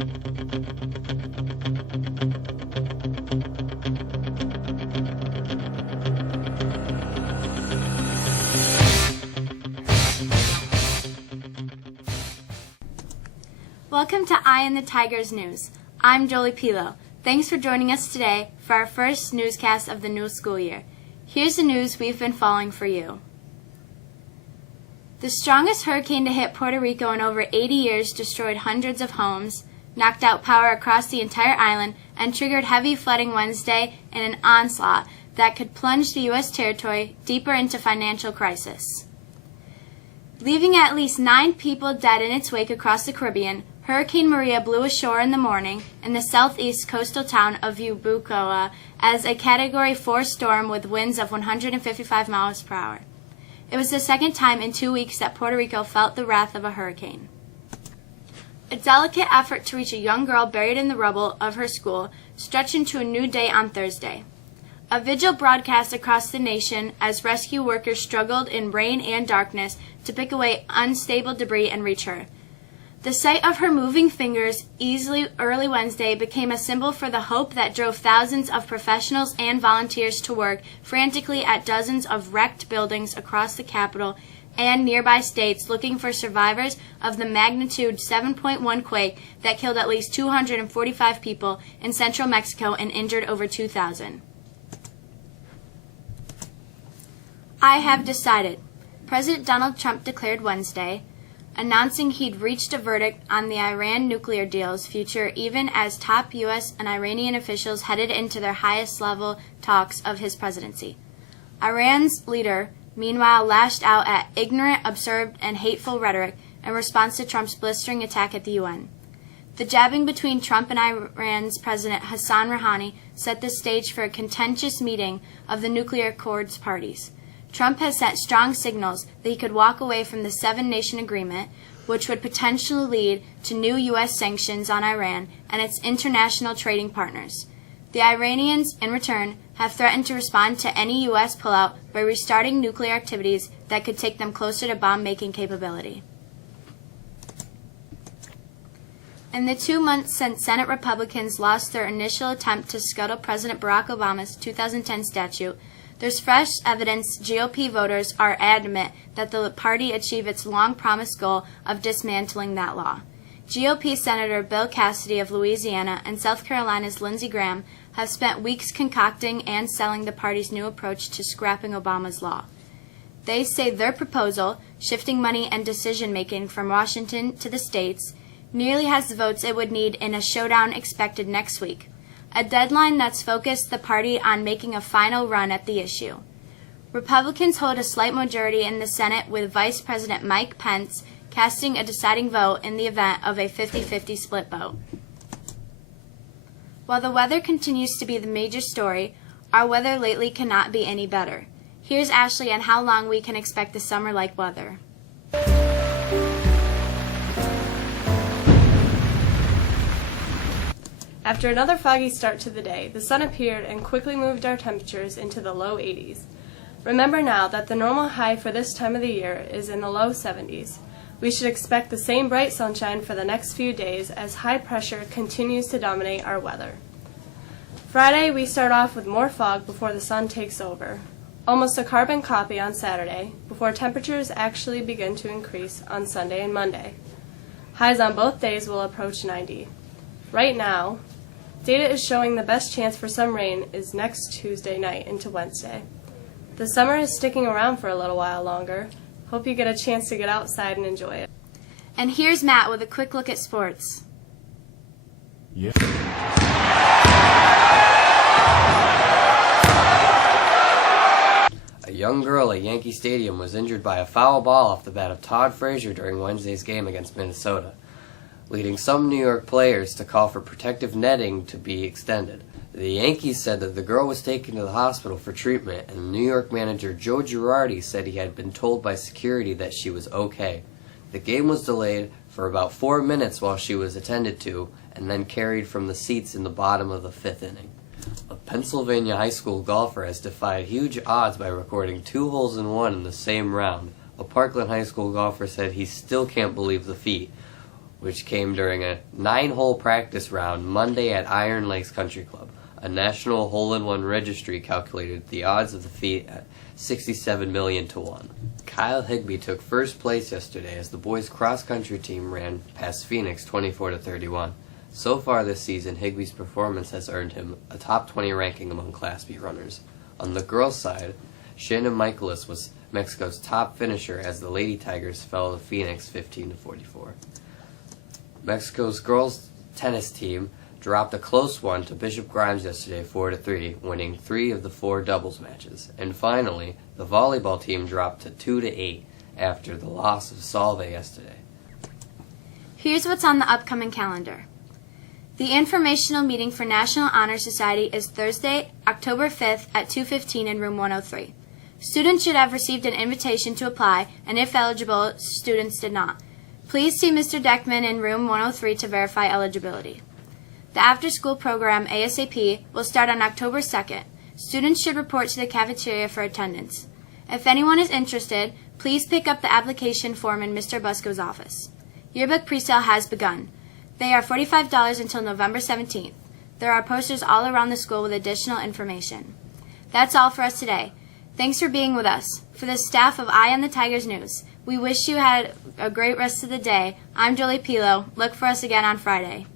Welcome to Eye on the Tigers News. I'm Jolie Pilo. Thanks for joining us today for our first newscast of the new school year. Here's the news we've been following for you. The strongest hurricane to hit Puerto Rico in over 80 years destroyed hundreds of homes, knocked out power across the entire island, and triggered heavy flooding Wednesday in an onslaught that could plunge the U.S. territory deeper into financial crisis. Leaving at least 9 people dead in its wake across the Caribbean, Hurricane Maria blew ashore in the morning in the southeast coastal town of Yubucoa as a Category 4 storm with winds of 155 miles per hour. It was the second time in 2 weeks that Puerto Rico felt the wrath of a hurricane. A delicate effort to reach a young girl buried in the rubble of her school stretched into a new day on Thursday. A vigil broadcast across the nation as rescue workers struggled in rain and darkness to pick away unstable debris and reach her. The sight of her moving fingers early Wednesday became a symbol for the hope that drove thousands of professionals and volunteers to work frantically at dozens of wrecked buildings across the capital and nearby states looking for survivors of the magnitude 7.1 quake that killed at least 245 people in central Mexico and injured over 2,000. I have decided, President Donald Trump declared Wednesday, announcing he'd reached a verdict on the Iran nuclear deal's future even as top U.S. and Iranian officials headed into their highest-level talks of his presidency. Iran's leader, meanwhile, lashed out at ignorant, absurd, and hateful rhetoric in response to Trump's blistering attack at the UN. The jabbing between Trump and Iran's President Hassan Rouhani set the stage for a contentious meeting of the nuclear accords parties. Trump has sent strong signals that he could walk away from the 7-nation agreement, which would potentially lead to new U.S. sanctions on Iran and its international trading partners. The Iranians, in return, have threatened to respond to any U.S. pullout by restarting nuclear activities that could take them closer to bomb-making capability. In the 2 months since Senate Republicans lost their initial attempt to scuttle President Barack Obama's 2010 statute, there's fresh evidence GOP voters are adamant that the party achieve its long-promised goal of dismantling that law. GOP Senator Bill Cassidy of Louisiana and South Carolina's Lindsey Graham have spent weeks concocting and selling the party's new approach to scrapping Obama's law. They say their proposal, shifting money and decision-making from Washington to the states, nearly has the votes it would need in a showdown expected next week, a deadline that's focused the party on making a final run at the issue. Republicans hold a slight majority in the Senate with Vice President Mike Pence casting a deciding vote in the event of a 50-50 split vote. While the weather continues to be the major story, our weather lately cannot be any better. Here's Ashley on how long we can expect the summer-like weather. After another foggy start to the day, the sun appeared and quickly moved our temperatures into the low 80s. Remember now that the normal high for this time of the year is in the low 70s. We should expect the same bright sunshine for the next few days as high pressure continues to dominate our weather. Friday, we start off with more fog before the sun takes over. Almost a carbon copy on Saturday, before temperatures actually begin to increase on Sunday and Monday. Highs on both days will approach 90. Right now, data is showing the best chance for some rain is next Tuesday night into Wednesday. The summer is sticking around for a little while longer. Hope you get a chance to get outside and enjoy it. And here's Matt with a quick look at sports. Yeah. A young girl at Yankee Stadium was injured by a foul ball off the bat of Todd Frazier during Wednesday's game against Minnesota, leading some New York players to call for protective netting to be extended. The Yankees said that the girl was taken to the hospital for treatment, and New York manager Joe Girardi said he had been told by security that she was okay. The game was delayed for about 4 minutes while she was attended to, and then carried from the seats in the bottom of the 5th inning. A Pennsylvania high school golfer has defied huge odds by recording 2 holes in 1 in the same round. A Parkland high school golfer said he still can't believe the feat. which came during a 9-hole practice round Monday at Iron Lakes Country Club. A national hole-in-one registry calculated the odds of the feat at 67 million to 1. Kyle Higbee took first place yesterday as the boys' cross-country team ran past Phoenix 24-31. So far this season, Higbee's performance has earned him a top 20 ranking among Class B runners. On the girls' side, Shannon Michaelis was Mexico's top finisher as the Lady Tigers fell to Phoenix 15-44. Mexico's girls' tennis team dropped a close one to Bishop Grimes yesterday 4-3, winning 3 of the 4 doubles matches. And finally, the volleyball team dropped to 2-8 after the loss of Salve yesterday. Here's what's on the upcoming calendar. The informational meeting for National Honor Society is Thursday, October 5th at 2:15 in room 103. Students should have received an invitation to apply, and if eligible, students did not. Please see Mr. Deckman in room 103 to verify eligibility. The after-school program, ASAP, will start on October 2nd. Students should report to the cafeteria for attendance. If anyone is interested, please pick up the application form in Mr. Busco's office. Yearbook presale has begun. They are $45 until November 17th. There are posters all around the school with additional information. That's all for us today. Thanks for being with us. For the staff of Eye on the Tigers News, we wish you had a great rest of the day. I'm Jolie Pilo. Look for us again on Friday.